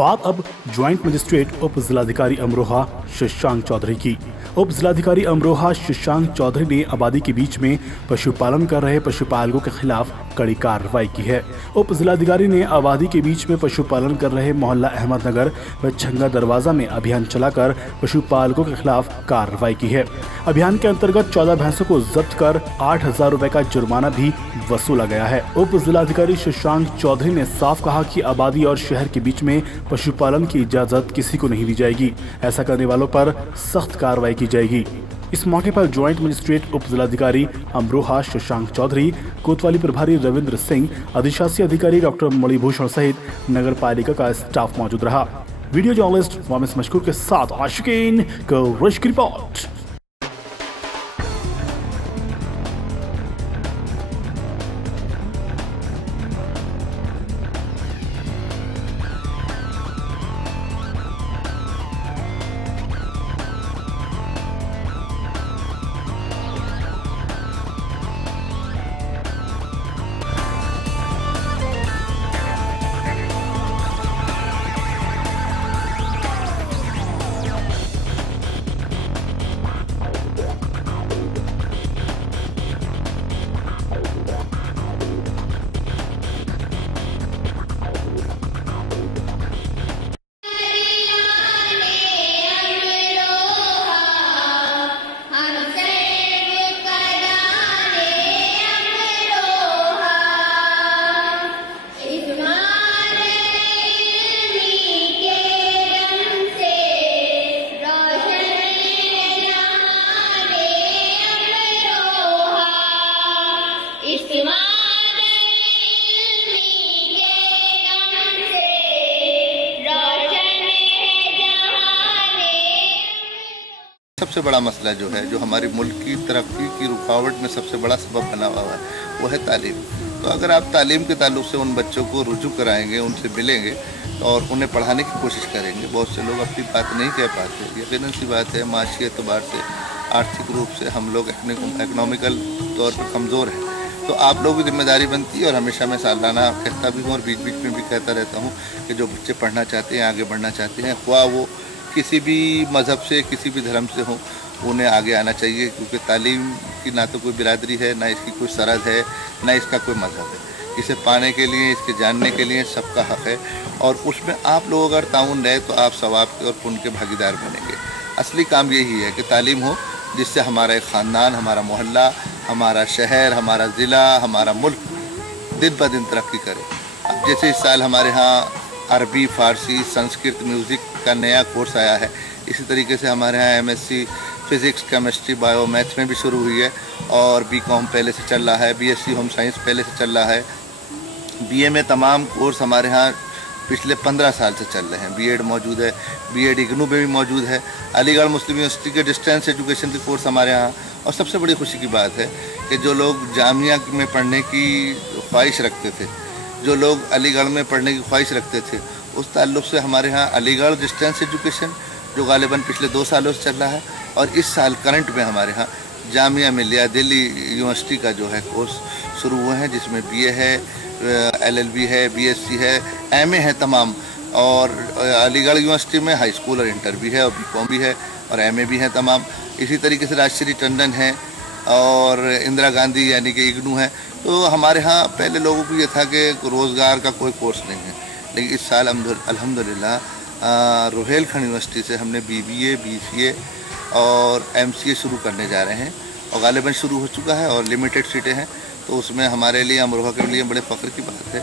बात अब joint magistrate उप जिलाधिकारी अमरोहा शशांक चौधरी की। उप जिलाधिकारी अमरोहा शशांक चौधरी ने आबादी के बीच में पशुपालन कर रहे पशुपालकों के खिलाफ कड़ी कार्रवाई की है। उप जिलाधिकारी ने आबादी के बीच में पशुपालन कर रहे मोहल्ला अहमदनगर व छंगा दरवाजा में अभियान चलाकर पशुपालकों के खिलाफ कार्रवाई की है। अभियान के अंतर्गत 14 भैंसों को जब्त कर 8,000 रुपए का जुर्माना भी वसूला गया है। उप जिलाधिकारी शशांक चौधरी ने साफ कहा कि आबादी और शहर के बीच में पशुपालन की इजाजत किसी को नहीं दी जाएगी। ऐसा करने वालों पर सख्त कार्रवाई की जाएगी। इस मौके पर ज्वाइंट मजिस्ट्रेट उप जिलाधिकारी अमरोहा शशांक चौधरी, कोतवाली प्रभारी रविंद्र सिंह, अधिशासी अधिकारी डॉक्टर मणिभूषण सहित नगर पालिका का स्टाफ मौजूद रहा। वीडियो जर्नलिस्ट वामिस मशकूर के साथ आशिकीन कवरेज की रिपोर्ट। सबसे बड़ा मसला जो है, जो हमारे मुल्क की तरक्की की रुकावट में सबसे बड़ा सबब बना हुआ है, वो है तालीम। तो अगर आप तालीम के ताल्लुक से उन बच्चों को रुजू कराएंगे, उनसे मिलेंगे और उन्हें पढ़ाने की कोशिश करेंगे, बहुत से लोग अपनी बात नहीं कह पाते। यकीनन सी बात है, माशी एतबार से, आर्थिक रूप से हम लोग इकनॉमिकल तौर पर कमज़ोर हैं। तो आप लोगों की जिम्मेदारी बनती है, और हमेशा मैं सालाना कहता भी हूँ और बीच बीच में भी कहता रहता हूँ कि जो बच्चे पढ़ना चाहते हैं, आगे बढ़ना चाहते हैं, ख्वाह वो किसी भी मज़हब से, किसी भी धर्म से हो, उन्हें आगे आना चाहिए। क्योंकि तालीम की ना तो कोई बिरादरी है, ना इसकी कोई सरहद है, ना इसका कोई मज़हब है। इसे पाने के लिए, इसके जानने के लिए सबका हक़ है, और उसमें आप लोग अगर ताउन रहे तो आप सवाब के और पुण्य के भागीदार बनेंगे। असली काम यही है कि तालीम हो, जिससे हमारा एक ख़ानदान, हमारा मोहल्ला, हमारा शहर, हमारा ज़िला, हमारा मुल्क दिन ब दिन तरक्की करे। अब जैसे इस साल हमारे यहाँ अरबी, फ़ारसी, संस्कृत, म्यूज़िक का नया कोर्स आया है, इसी तरीके से हमारे यहाँ MSc physics, chemistry, bio, maths में भी शुरू हुई है, और बीकॉम पहले से चल रहा है, बीएससी होम साइंस पहले से चल रहा है। बीए में तमाम कोर्स हमारे यहाँ पिछले 15 साल से चल रहे हैं। बीएड मौजूद है, बीएड इग्नू में भी मौजूद है, अलीगढ़ मुस्लिम यूनिवर्सिटी के डिस्टेंस एजुकेशन के कोर्स हमारे यहाँ। और सबसे बड़ी खुशी की बात है कि जो लोग जामिया में पढ़ने की ख्वाहिश रखते थे, जो लोग अलीगढ़ में पढ़ने की ख्वाहिश रखते थे, उस ताल्लुक़ से हमारे यहाँ अलीगढ़ डिस्टेंस एजुकेशन जो गालिबन पिछले 2 सालों से चल रहा है, और इस साल करंट में हमारे यहाँ जामिया मिलिया दिल्ली यूनिवर्सिटी का जो है कोर्स शुरू हुए हैं, जिसमें बीए है, एलएलबी है, बीएससी है, एमए है तमाम। और अलीगढ़ यूनिवर्सिटी में हाई स्कूल और इंटर भी है, और बीकॉम भी है, और एमए भी है तमाम। इसी तरीके से राजश्री टंडन है, और इंदिरा गांधी यानी कि इग्नू है। तो हमारे यहाँ पहले लोगों को ये था कि रोज़गार का कोई कोर्स नहीं है, लेकिन इस साल अल्हम्दुलिल्लाह रोहेलखंड यूनिवर्सिटी से हमने बीबीए, बीसीए और एमसीए शुरू करने जा रहे हैं, और गालिबन शुरू हो चुका है, और लिमिटेड सीटें हैं। तो उसमें हमारे लिए, अमरोहा के लिए बड़े फ़ख्र की बात है।